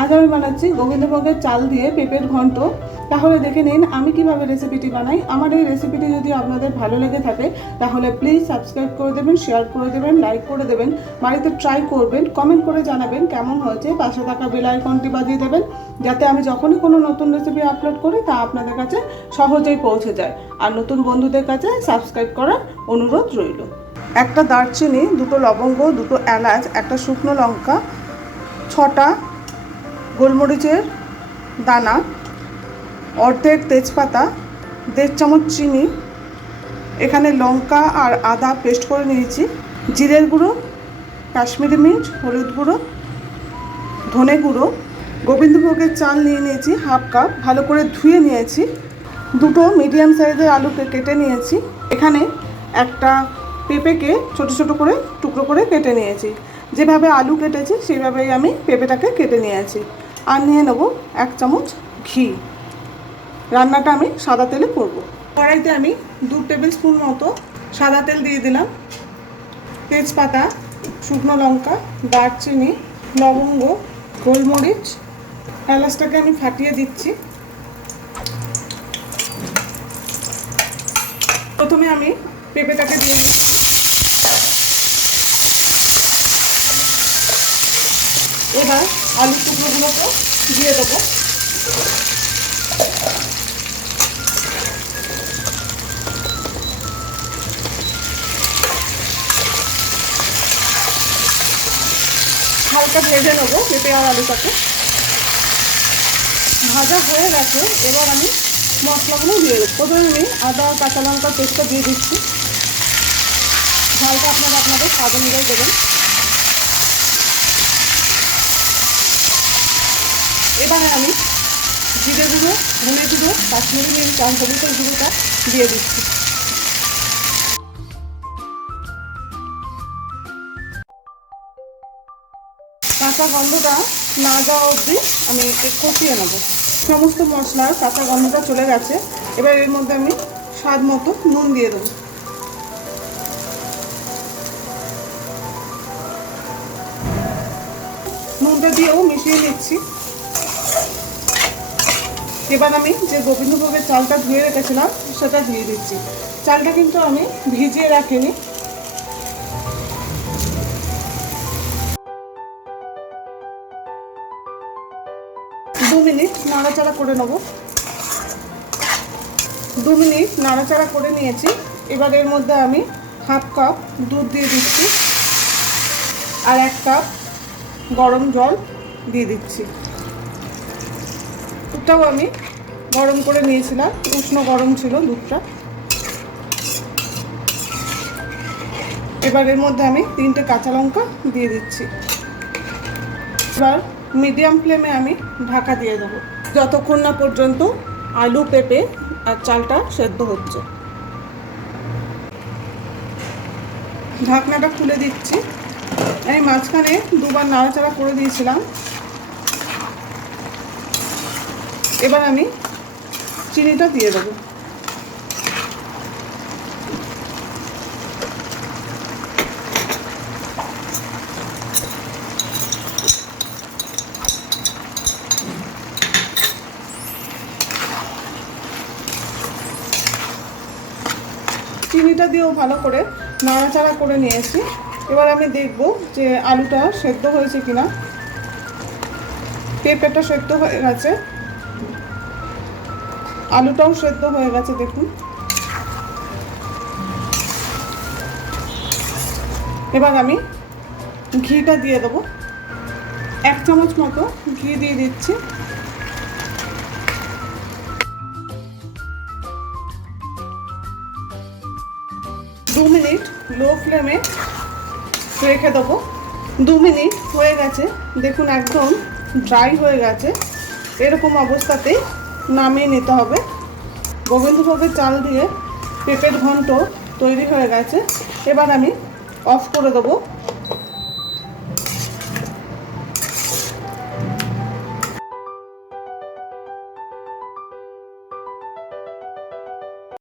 আজ আমি বানাচ্ছি গোবিন্দভোগের চাল দিয়ে পেঁপের ঘন্ট। তাহলে দেখে নিন আমি কিভাবে রেসিপিটি বানাই। আমার এই রেসিপিটি যদি আপনাদের ভালো লেগে থাকে তাহলে প্লিজ সাবস্ক্রাইব করে দেবেন, শেয়ার করে দেবেন, লাইক করে দেবেন, বাড়িতে ট্রাই করবেন, কমেন্ট করে জানাবেন কেমন হয়েছে। পাশে থাকা বেল আইকনটি বাজিয়ে দেবেন যাতে আমি যখনই কোনো নতুন রেসিপি আপলোড করি তা আপনাদের কাছে সহজেই পৌঁছে যায়। আর নতুন বন্ধুদের কাছে সাবস্ক্রাইব করার অনুরোধ রইল। একটা দারচিনি, দুটো লবঙ্গ, দুটো এলাচ, একটা শুকনো লঙ্কা, 6টা গোলমরিচের দানা, অর্ধেক তেজপাতা, 1.5 চামচ চিনি, এখানে লঙ্কা আর আদা পেস্ট করে নিয়েছি, জিরের গুঁড়ো, কাশ্মীরি মির্চ, হলুদ গুঁড়ো, ধনে গুঁড়ো, গোবিন্দভোগের চাল নিয়ে নিয়েছি 1/2 কাপ, ভালো করে ধুয়ে নিয়েছি, দুটো মিডিয়াম সাইজের আলুকে কেটে নিয়েছি, এখানে একটা পেঁপেকে ছোট ছোট করে টুকরো করে কেটে নিয়েছি। যেভাবে আলু কেটেছি সেইভাবেই আমি পেঁপেটাকে কেটে নিয়েছি। আর নিয়ে নেব 1 চামচ ঘি। রান্নাটা আমি সাদা তেলে করব। কড়াইতে আমি 2 টেবিল স্পুন মতো সাদা তেল দিয়ে দিলাম। তেজপাতা, শুকনো লঙ্কা, দারচিনি, লবঙ্গ, গোলমরিচ, এলাচটাকে আমি ফাটিয়ে দিচ্ছি। প্রথমে আমি পেঁপেটাকে দিয়ে দিচ্ছি। এবার আলুর টুকরোগুলোকে দিয়ে দেবো। হালকা ভেজে নেবো পেঁপে আর আলুটাকে। ভাজা হয়ে গেছে, এবার আমি মশলাগুলো দিয়ে দেবো। প্রথমে আমি আদা আর কাঁচা লঙ্কার পেস্টটা দিয়ে দিচ্ছি। ঝালটা আপনারা আপনাদের স্বাদ অনুযায়ী দেবেন। এবারে আমি জিরে গুঁড়ো, ধনে গুঁড়ো, কাশ্মীরি মির্চ আর হলুদের গুঁড়োটা দিয়ে দিচ্ছি। কাঁচা গন্ধটা না যাওয়া অবধি আমি কষিয়ে নেব। সমস্ত মশলার কাঁচা গন্ধটা চলে গেছে। এবার এর মধ্যে আমি স্বাদ মতো নুন দিয়ে দেবো। নুনটা দিয়েও মিশিয়ে নিচ্ছি। এবার আমি যে গোবিন্দভোগের চালটা ধুয়ে রেখেছিলাম সেটা দিয়ে দিচ্ছি। চালটা কিন্তু আমি ভিজিয়ে রাখিনি। দু মিনিট নাড়াচাড়া করে নেব। 2 মিনিট নাড়াচাড়া করে নিয়েছি। এবার এর মধ্যে আমি 1/2 কাপ দুধ দিয়ে দিচ্ছি আর 1 কাপ গরম জল দিয়ে দিচ্ছি। দুধটাও আমি গরম করে নিয়েছিলাম, উষ্ণ গরম ছিল দুধটা। এবার এর মধ্যে আমি 3টে কাঁচা লঙ্কা দিয়ে দিচ্ছি। এবার মিডিয়াম ফ্লেমে আমি ঢাকা দিয়ে দেবো যতক্ষণ না পর্যন্ত আলু, পেঁপে আর চালটা সেদ্ধ হচ্ছে। ঢাকনাটা খুলে দিচ্ছি। আমি মাঝখানে 2বার নাড়াচাড়া করে দিয়েছিলাম। এবার আমি চিনিটা দিয়ে দেবো। চিনিটা দিয়েও ভালো করে নাড়াচাড়া করে নিয়েছি। এবার আমি দেখব যে আলুটা সেদ্ধ হয়েছে কিনা। পেঁপেটা সেদ্ধ হয়ে গেছে, আলুটাও সেদ্ধ হয়ে গেছে দেখুন। এবার আমি ঘিটা দিয়ে দেবো। 1 চামচ মতো ঘি দিয়ে দিচ্ছি। দু মিনিট লো ফ্লেমে রেখে দেবো। 2 মিনিট হয়ে গেছে, দেখুন একদম ড্রাই হয়ে গেছে। এরকম অবস্থাতেই নামিয়ে নিতে হবে। গোবিন্দভোগের চাল দিয়ে পেঁপের ঘন্ট তৈরি হয়ে গেছে। এবার আমি অফ করে দেবো।